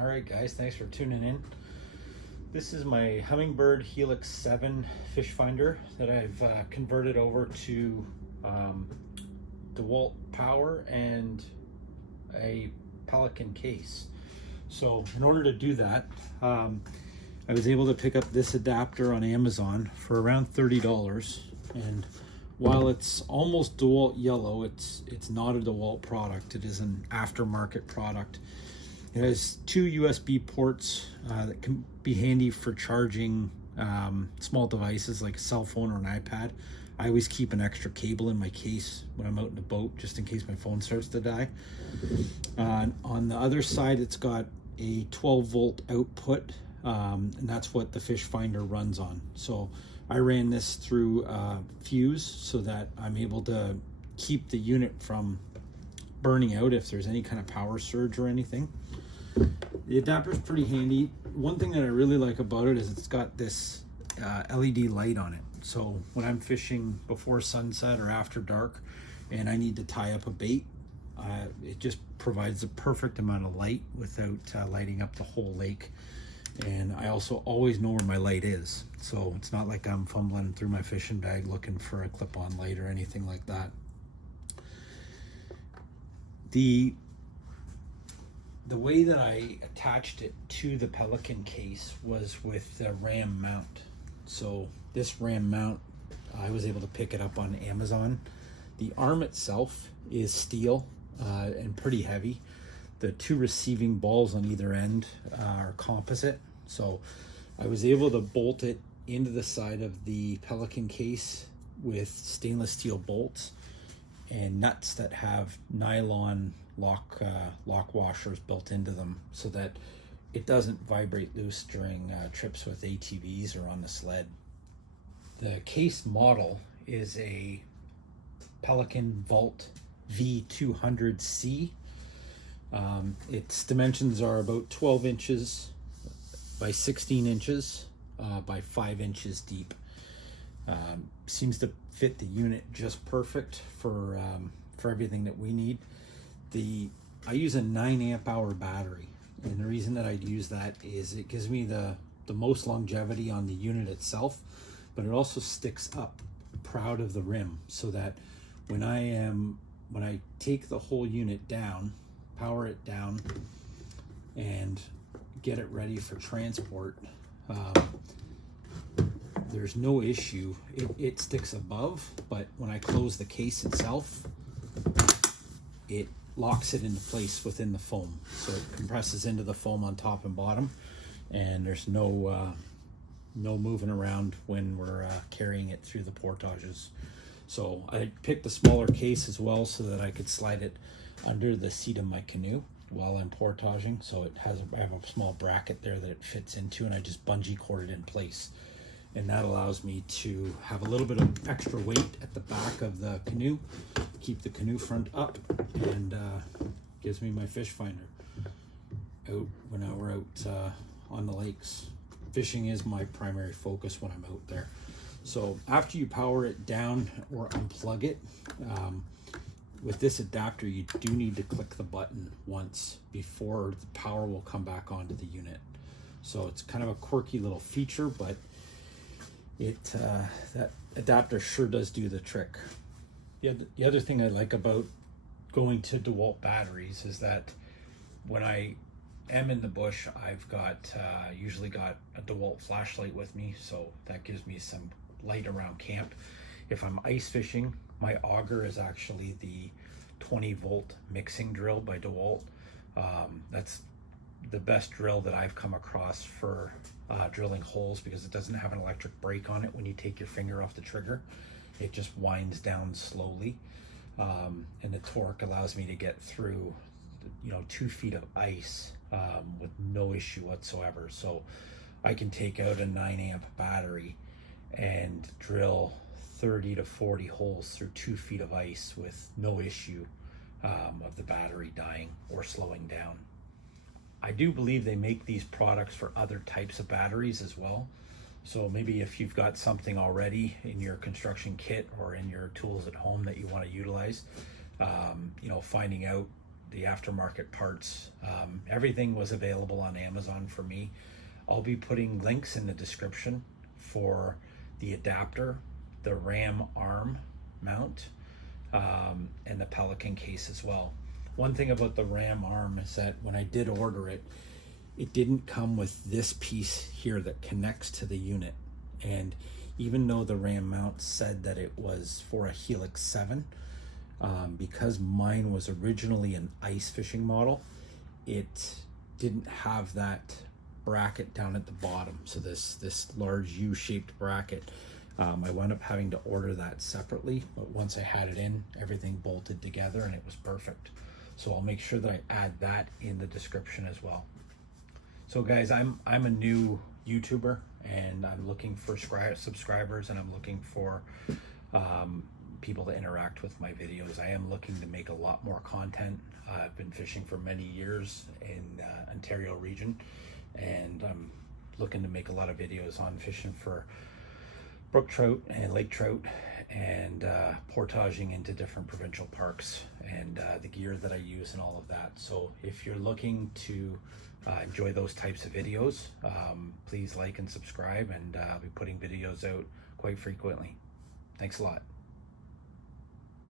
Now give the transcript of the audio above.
All right, guys, thanks for tuning in. This is my Hummingbird Helix 7 fish finder that I've converted over to Dewalt power and a Pelican case. So in order to do that, I was able to pick up this adapter on Amazon for around $30. And while it's almost Dewalt yellow, it's not a Dewalt product. It is an aftermarket product. It has two USB ports that can be handy for charging small devices like a cell phone or an iPad. I always keep an extra cable in my case when I'm out in the boat, just in case my phone starts to die. On the other side, it's got a 12-volt output, and that's what the fish finder runs on. So I ran this through fuse so that I'm able to keep the unit from burning out if there's any kind of power surge or anything. The adapter is pretty handy. One thing that I really like about it is it's got this LED light on it. So when I'm fishing before sunset or after dark and I need to tie up a bait, it just provides the perfect amount of light without lighting up the whole lake. And I also always know where my light is. So it's not like I'm fumbling through my fishing bag looking for a clip-on light or anything like that. The way that I attached it to the Pelican case was with the ram mount. So this ram mount, I was able to pick it up on Amazon. The arm itself is steel and pretty heavy. The two receiving balls on either end are composite. So I was able to bolt it into the side of the Pelican case with stainless steel bolts and nuts that have nylon lock washers built into them so that it doesn't vibrate loose during trips with ATVs or on the sled. The case model is a Pelican Vault V200C. Its dimensions are about 12 inches by 16 inches by 5 inches deep. Seems to fit the unit just perfect for everything that we need. I use a 9 amp hour battery, and the reason that I'd use that is it gives me the most longevity on the unit itself, but it also sticks up proud of the rim, so that when I take the whole unit down, power it down, and get it ready for transport, there's no issue. It sticks above, but when I close the case itself, it locks it into place within the foam. So it compresses into the foam on top and bottom, and there's no moving around when we're carrying it through the portages. So I picked a smaller case as well so that I could slide it under the seat of my canoe while I'm portaging. So I have a small bracket there that it fits into, and I just bungee cord it in place. And that allows me to have a little bit of extra weight at the back of the canoe, keep the canoe front up, and gives me my fish finder out when we're out on the lakes. Fishing is my primary focus when I'm out there. So after you power it down or unplug it, with this adapter, you do need to click the button once before the power will come back onto the unit. So it's kind of a quirky little feature, but that adapter sure does do the trick. The other thing I like about going to Dewalt batteries is that when I am in the bush, I've got usually got a Dewalt flashlight with me, so that gives me some light around camp. If I'm ice fishing, my auger is actually the 20-volt mixing drill by Dewalt. That's the best drill that I've come across for drilling holes, because it doesn't have an electric brake on it when you take your finger off the trigger. It just winds down slowly, and the torque allows me to get through 2 feet of ice with no issue whatsoever. So I can take out a 9 amp battery and drill 30 to 40 holes through 2 feet of ice with no issue of the battery dying or slowing down. I do believe they make these products for other types of batteries as well. So maybe if you've got something already in your construction kit or in your tools at home that you want to utilize, finding out the aftermarket parts. Everything was available on Amazon for me. I'll be putting links in the description for the adapter, the ram arm mount, and the Pelican case as well. One thing about the ram arm is that when I did order it, it didn't come with this piece here that connects to the unit. And even though the ram mount said that it was for a Helix 7, because mine was originally an ice fishing model, it didn't have that bracket down at the bottom. So this large U-shaped bracket, I wound up having to order that separately, but once I had it in, everything bolted together and it was perfect. So I'll make sure that I add that in the description as well. So guys, I'm a new YouTuber, and I'm looking for subscribers, and I'm looking for people to interact with my videos. I am looking to make a lot more content. I've been fishing for many years in Ontario region, and I'm looking to make a lot of videos on fishing for brook trout and lake trout, and portaging into different provincial parks, and the gear that I use and all of that. So if you're looking to enjoy those types of videos, please like and subscribe, and I'll be putting videos out quite frequently. Thanks a lot.